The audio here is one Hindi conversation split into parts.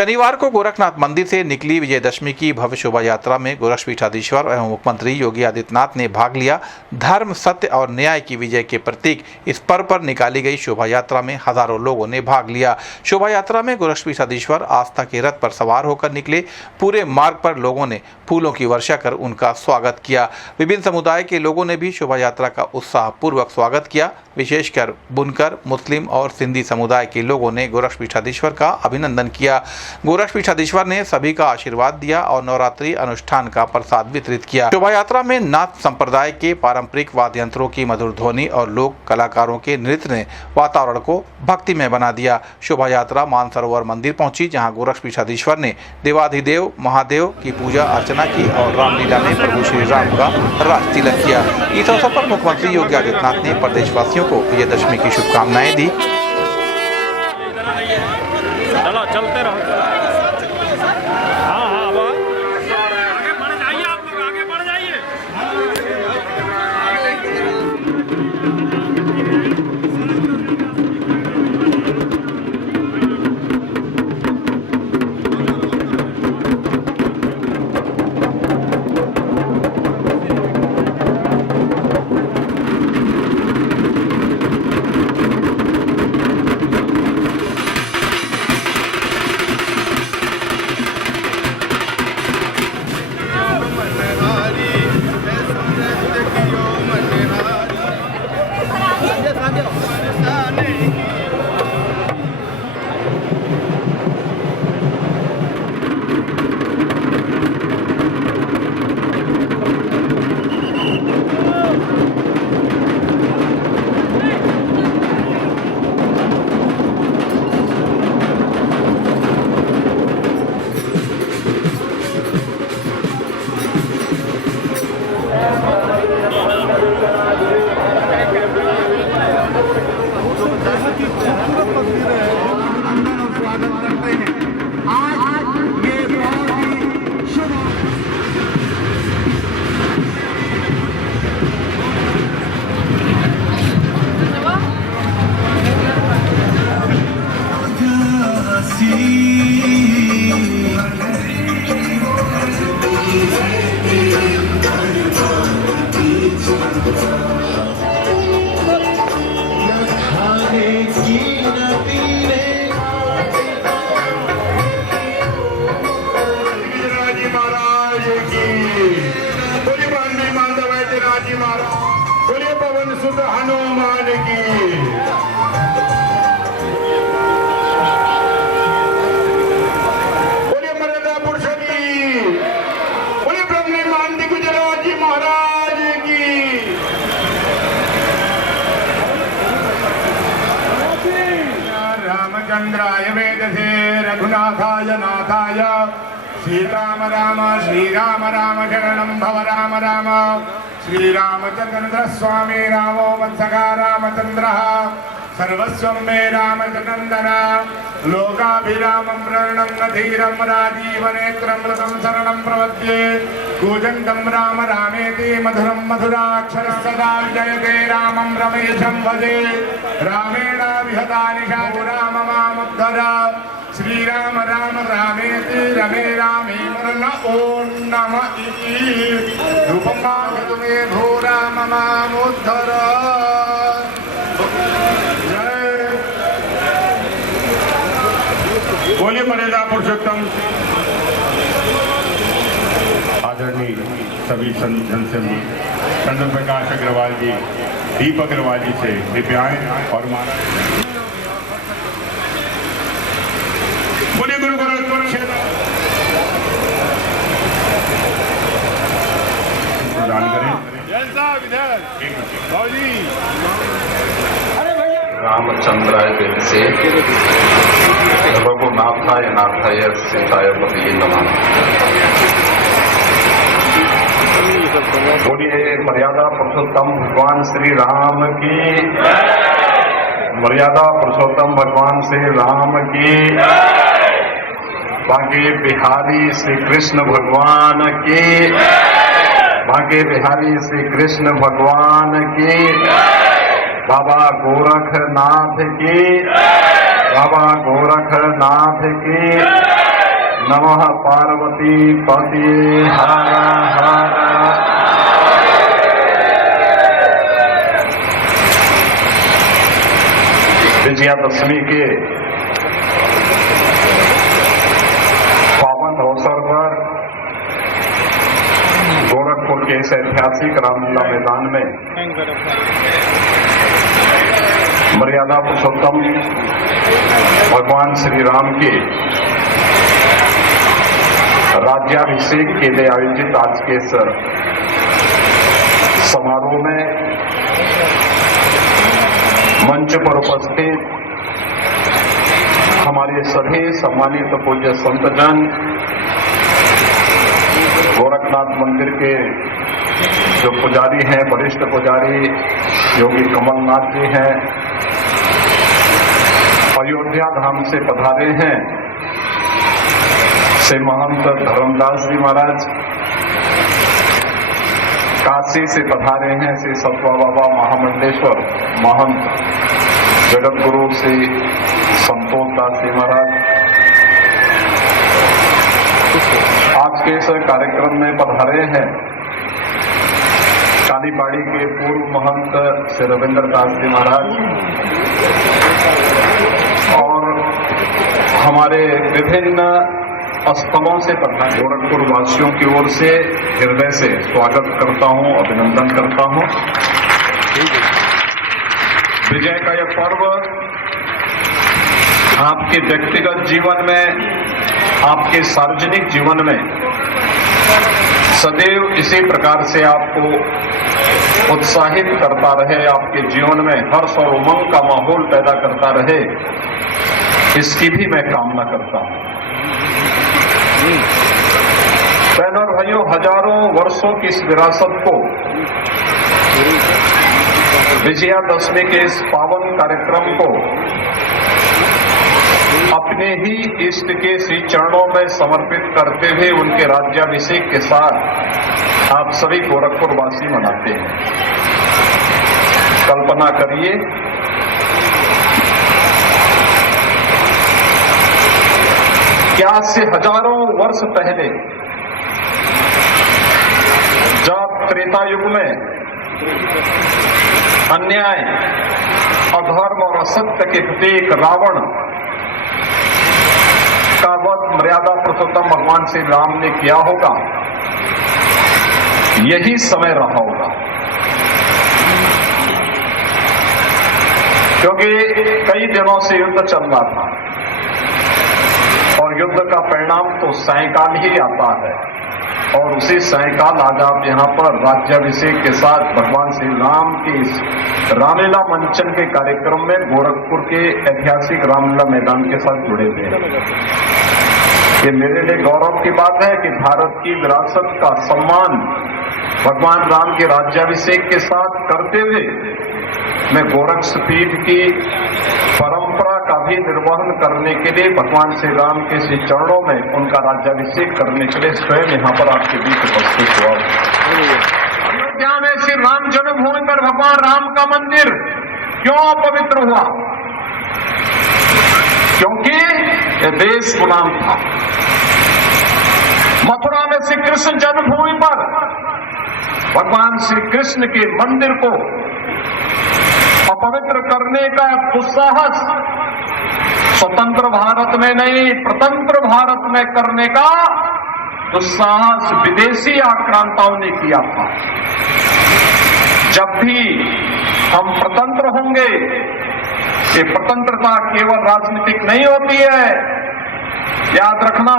शनिवार को गोरखनाथ मंदिर से निकली विजयदशमी की भव्य शोभा यात्रा में गोरक्षपीठाधीश्वर एवं मुख्यमंत्री योगी आदित्यनाथ ने भाग लिया। धर्म, सत्य और न्याय की विजय के प्रतीक इस पर्व पर निकाली गई शोभा यात्रा में हजारों लोगों ने भाग लिया। शोभा यात्रा में गोरक्षपीठाधीश्वर आस्था के रथ पर सवार होकर निकले। पूरे मार्ग पर लोगों ने फूलों की वर्षा कर उनका स्वागत किया। विभिन्न समुदाय के लोगों ने भी शोभा यात्रा का उत्साहपूर्वक स्वागत किया। विशेषकर बुनकर, मुस्लिम और सिंधी समुदाय के लोगों ने गोरक्षपीठाधीश्वर का अभिनंदन किया। गोरक्षपीठाधीश्वर ने सभी का आशीर्वाद दिया और नवरात्रि अनुष्ठान का प्रसाद वितरित किया। शोभा यात्रा में नाथ संप्रदाय के पारंपरिक वाद्य यंत्रों की मधुर ध्वनि और लोक कलाकारों के नृत्य ने वातावरण को भक्तिमय बना दिया। शोभा यात्रा मानसरोवर मंदिर पहुंची, जहां गोरक्षपीठाधीश्वर ने देवाधिदेव महादेव की पूजा अर्चना की और रामलीला में प्रभु श्री राम का राज तिलक किया। इस अवसर पर मुख्यमंत्री योगी आदित्यनाथ ने प्रदेशवासियों को विजयदशमी की शुभकामनाएं दी। चलो चलते रहो। बोलिए पवन सुत हनुमान की। बोलिए मर्यादा पुरुषों की। बोलिए ब्रह्मनिमान दिग्विजय जी महाराज की। रामचंद्राय वेदसे रघुनाथाय नाथाय श्रीराम राम श्रीराम राम शरणं भव राम राम। श्रीरामचंद्र स्वामी रामो वत्सका रामचंद्रः सर्वस्वं मे रामचंदन। लोकाभिरामं प्रणं धीरं राजीवनेत्रं रतं शरणं प्रपद्ये। कूजन्तं राम रामेति मधुरं मधुराक्षरः सदा विजयते। रामं रमेशं भजे रामेण विहता निशा। राम मामुद्धर श्रीराम राम रामेति रमे रामे मरण ओं नमः इति। रूपं मागतु मे भो राम मामुद्धर। बोलिए मर्यादा पुरुषोत्तम। आदरणीय सभी संत चंद्र प्रकाश अग्रवाल जी, दीप अग्रवाल जी से कृपयाएं और बोलिए गुरु गोरखपुर क्षेत्र प्रदान करें। रामचंद्राय वेदसे रघुनाथाय नाथाय सीताय पतये नमः। बोलिए मर्यादा पुरुषोत्तम भगवान श्री राम की। मर्यादा पुरुषोत्तम भगवान श्री राम की। बांके बिहारी श्री कृष्ण भगवान की। बांके बिहारी श्री कृष्ण भगवान की। बाबा गोरखनाथ की। बाबा गोरखनाथ की। नमः पार्वती पति हर हर। विजयादशमी के पावन अवसर पर गोरखपुर के इस ऐतिहासिक रामलीला मैदान में मर्यादा पुरुषोत्तम भगवान श्री राम के राज्याभिषेक के लिए आयोजित आज के इस समारोह में मंच पर उपस्थित हमारे सभी सम्मानित पूज्य संतजन, गोरखनाथ मंदिर के जो पुजारी हैं, वरिष्ठ पुजारी योगी कमलनाथ जी हैं, अयोध्या धाम से पधारे हैं से महंत धर्मदास जी महाराज, काशी से पधारे हैं श्री सतवा बाबा महामंडलेश्वर महंत जगत गुरु श्री संतोष दास जी महाराज, आज के इस कार्यक्रम में पधारे हैं कालीबाड़ी के पूर्व महंत श्री रविंद्र दास जी महाराज और हमारे विभिन्न स्थलों से पधारे गोरखपुर वासियों की ओर से हृदय से स्वागत करता हूं, अभिनंदन करता हूं। विजय का यह पर्व आपके व्यक्तिगत जीवन में, आपके सार्वजनिक जीवन में सदैव इसी प्रकार से आपको उत्साहित करता रहे, आपके जीवन में हर्ष और उमंग का माहौल पैदा करता रहे, इसकी भी मैं कामना करता हूं। बहनों और भाइयों, हजारों वर्षों की इस विरासत को विजयादशमी के इस पावन कार्यक्रम को अपने ही इष्ट के श्री चरणों में समर्पित करते हुए उनके राज्याभिषेक के साथ आप सभी गोरखपुर वासी मनाते हैं। कल्पना करिए कि आज से हजारों वर्ष पहले जब त्रेता युग में अन्याय, अधर्म और असत्य के प्रतीक रावण का वध मर्यादा पुरुषोत्तम भगवान श्री राम ने किया होगा, यही समय रहा होगा। क्योंकि कई दिनों से युद्ध चल रहा था और युद्ध का परिणाम तो सायंकाल ही आता है और उसी सायंकाल आज आप यहाँ पर राज्याभिषेक के साथ भगवान श्री राम के इस रामलीला मंचन के कार्यक्रम में गोरखपुर के ऐतिहासिक रामलीला मैदान के साथ जुड़े हुए हैं। ये मेरे लिए गौरव की बात है कि भारत की विरासत का सम्मान भगवान राम के राज्याभिषेक के साथ करते हुए मैं गोरक्षपीठ की परंपरा का भी निर्वहन करने के लिए भगवान श्री राम के श्री चरणों में उनका राज्याभिषेक करने के लिए स्वयं यहाँ पर आपके बीच उपस्थित हुआ। अयोध्या में श्री राम जन्मभूमि पर भगवान राम का मंदिर क्यों पवित्र हुआ? क्योंकि यह देश गुलाम था। मथुरा में श्री कृष्ण जन्मभूमि पर भगवान श्री कृष्ण के मंदिर को अपवित्र करने का दुस्साहस स्वतंत्र भारत में नहीं, स्वतंत्र भारत में करने का दुस्साहस विदेशी आक्रांताओं ने किया था। जब भी हम स्वतंत्र होंगे, ये स्वतंत्रता केवल राजनीतिक नहीं होती है, याद रखना,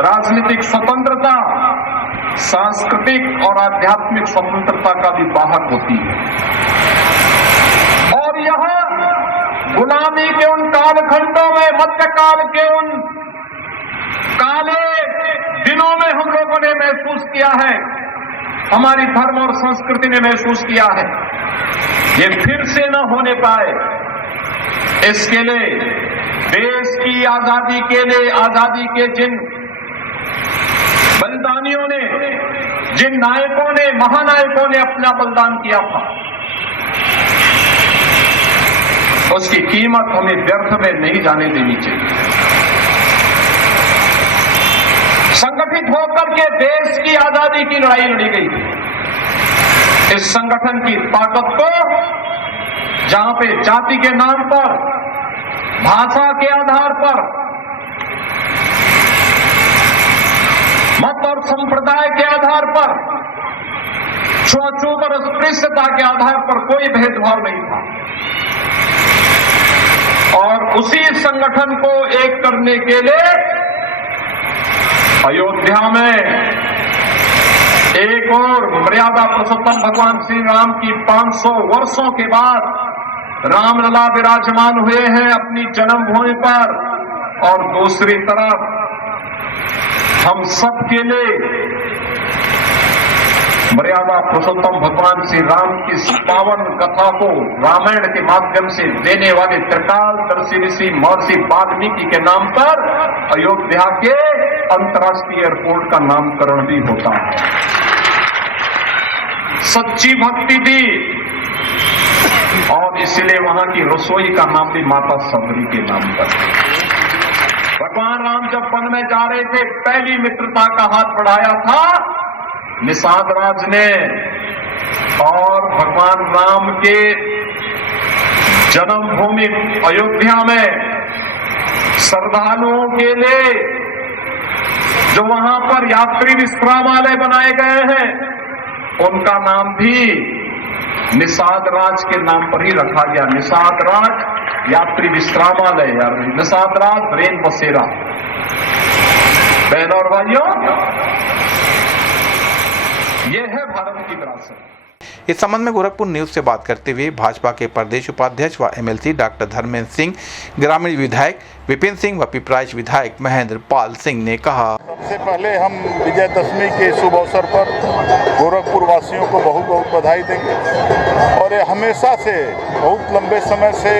राजनीतिक स्वतंत्रता सांस्कृतिक और आध्यात्मिक स्वतंत्रता का भी वाहक होती है। और यह गुलामी के उन कालखंडों में, मध्यकाल के उन काले दिनों में हम लोगों ने महसूस किया है, हमारी धर्म और संस्कृति ने महसूस किया है। ये फिर से न होने पाए, इसके लिए देश की आजादी के लिए, आजादी के जिन बलिदानियों ने, जिन नायकों ने, महानायकों ने अपना बलिदान किया था, उसकी कीमत हमें व्यर्थ में नहीं जाने देनी चाहिए। के देश की आजादी की लड़ाई लड़ी गई थी। इस संगठन की ताकत को जहां पे जाति के नाम पर, भाषा के आधार पर, मत और संप्रदाय के आधार पर, छुआछूत और अस्पृश्यता के आधार पर कोई भेदभाव नहीं था। और उसी संगठन को एक करने के लिए अयोध्या में एक और मर्यादा पुरुषोत्तम भगवान श्री राम की 500 वर्षों के बाद रामलला विराजमान हुए हैं अपनी जन्मभूमि पर। और दूसरी तरफ हम सबके लिए मर्यादा पुरुषोत्तम भगवान श्री राम की पावन कथा को रामायण के माध्यम से देने वाले त्रिकालदर्शी ऋषि महर्षि वाल्मीकि के नाम पर अयोध्या के अंतर्राष्ट्रीय एयरपोर्ट का नामकरण भी होता है। सच्ची भक्ति थी और इसलिए वहां की रसोई का नाम भी माता सबरी के नाम पर। भगवान राम जब वन में जा रहे थे, पहली मित्रता का हाथ बढ़ाया था निषाद राज ने। और भगवान राम के जन्मभूमि अयोध्या में श्रद्धालुओं के लिए जो वहां पर यात्री विश्रामालय बनाए गए हैं, उनका नाम भी निषाद राज के नाम पर ही रखा गया। निषाद राज यात्री विश्रामालय, निषाद राज रेन बसेरा। बहनों और भाइयों, ये है भारत की विरासत। इस संबंध में गोरखपुर न्यूज से बात करते हुए भाजपा के प्रदेश उपाध्यक्ष व एमएलसी डॉक्टर धर्मेंद्र सिंह, ग्रामीण विधायक विपिन सिंह व पिपराइच विधायक महेंद्र पाल सिंह ने कहा, सबसे पहले हम विजयदशमी के शुभ अवसर पर गोरखपुर वासियों को बहुत बहुत बधाई देंगे। और ये हमेशा से बहुत लंबे समय से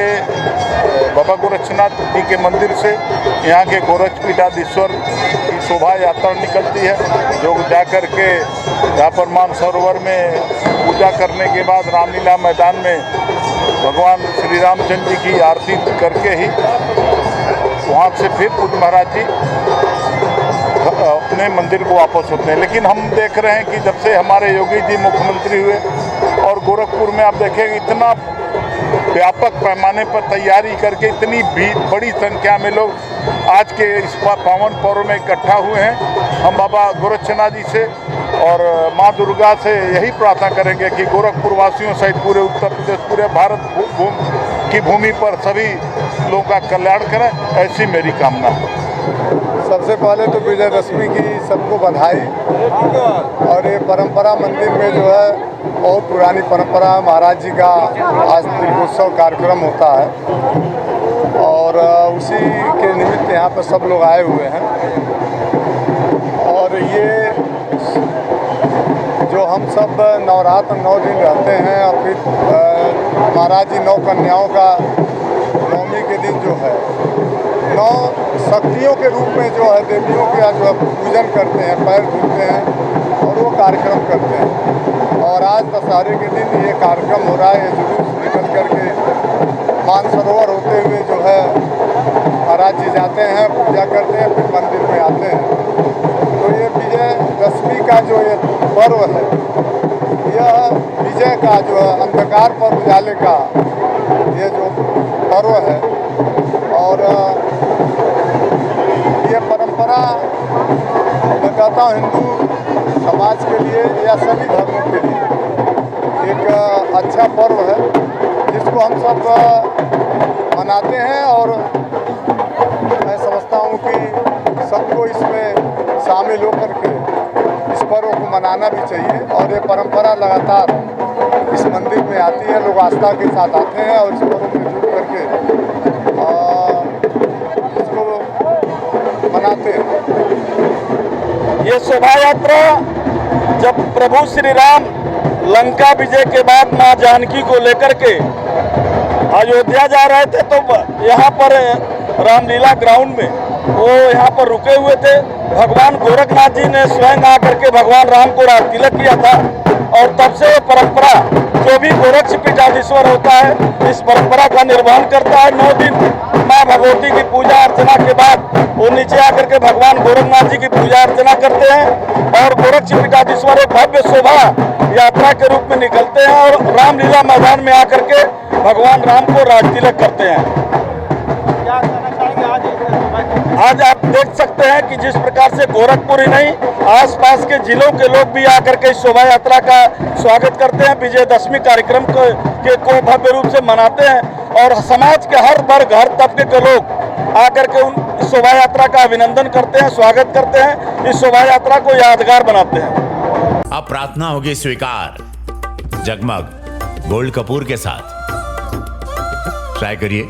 बाबा गोरक्षनाथ जी के मंदिर से यहाँ के गोरक्षपीठाधीश्वर की शोभा यात्रा निकलती है, जो जाकर के यहाँ पर मानसरोवर में पूजा करने के बाद रामलीला मैदान में भगवान श्री रामचंद्र जी की आरती करके ही वहाँ से फिर पूज्य महाराज जी अपने मंदिर को वापस होते हैं। लेकिन हम देख रहे हैं कि जब से हमारे योगी जी मुख्यमंत्री हुए और गोरखपुर में आप देखेंगे इतना व्यापक पैमाने पर तैयारी करके इतनी बड़ी संख्या में लोग आज के इस पावन पर्व में इकट्ठा हुए हैं। हम बाबा गोरक्षनाथ जी से और माँ दुर्गा से यही प्रार्थना करेंगे कि गोरखपुर वासियों सहित पूरे उत्तर प्रदेश, पूरे भारत की भूमि पर सभी लोगों का कल्याण करें, ऐसी मेरी कामना है। सबसे पहले तो विजयदशमी की सबको बधाई। और ये परंपरा मंदिर में जो है बहुत पुरानी परंपरा, महाराज जी का आज दीपोत्सव कार्यक्रम होता है और उसी के निमित्त यहाँ पर सब लोग आए हुए हैं। और ये जो हम सब नवरात्र 9 दिन रहते हैं और फिर महाराज जी 9 कन्याओं का नवमी के दिन जो है 9 शक्तियों के रूप में जो है देवियों का जो है पूजन करते हैं, पैर धुलते हैं और वो कार्यक्रम करते हैं। और आज दशहरे के दिन ये कार्यक्रम हो रहा है। ये जुलूस निकल करके मानसरोवर होते हुए जो है महाराज जी जाते हैं, पूजा करते हैं, फिर मंदिर में आते हैं। तो ये विजयदशमी का जो ये पर्व है, यह विजय का जो है अंधकार पर उजाले का ये जो पर्व है। और ये परंपरा मैं कहता हूँ हिंदू समाज के लिए या सभी धर्मों के लिए एक अच्छा पर्व है, जिसको हम सब मनाते हैं। और मैं समझता हूँ कि सबको इसमें शामिल होकर के इस पर्व को मनाना भी चाहिए। और ये परंपरा लगातार इस मंदिर में आती है, लोग आस्था के साथ आते हैं और इस पर्व में जुड़ करके इसको मनाते हैं। ये शोभा यात्रा जब प्रभु श्री राम लंका विजय के बाद मां जानकी को लेकर के अयोध्या जा रहे थे, तो यहाँ पर रामलीला ग्राउंड में वो यहाँ पर रुके हुए थे। भगवान गोरखनाथ जी ने स्वयं आकर के भगवान राम को राज तिलक किया था। और तब से ये परंपरा, जो भी गोरक्षपीठाधीश्वर होता है, इस परंपरा का निर्वहन करता है। 9 दिन माँ भगवती की पूजा अर्चना के बाद वो नीचे आकर के भगवान गोरखनाथ जी की पूजा अर्चना करते हैं और गोरक्षपीठाधीश्वर एक भव्य शोभा यात्रा के रूप में निकलते हैं और रामलीला मैदान में आकर के भगवान राम को राजतिलक करते हैं। आज आप देख सकते हैं कि जिस प्रकार से गोरखपुर ही नहीं आसपास के जिलों के लोग भी आकर के इस शोभा यात्रा का स्वागत करते हैं, विजयदशमी कार्यक्रम को भव्य रूप से मनाते हैं और समाज के हर वर्ग हर तबके के लोग आकर के उन शोभा यात्रा का अभिनंदन करते हैं, स्वागत करते हैं, इस शोभा यात्रा को यादगार बनाते हैं। अब प्रार्थना होगी स्वीकार जगमग गोल्ड कपूर के साथ। ट्राई करिए,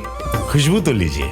खुशबू तो लीजिए।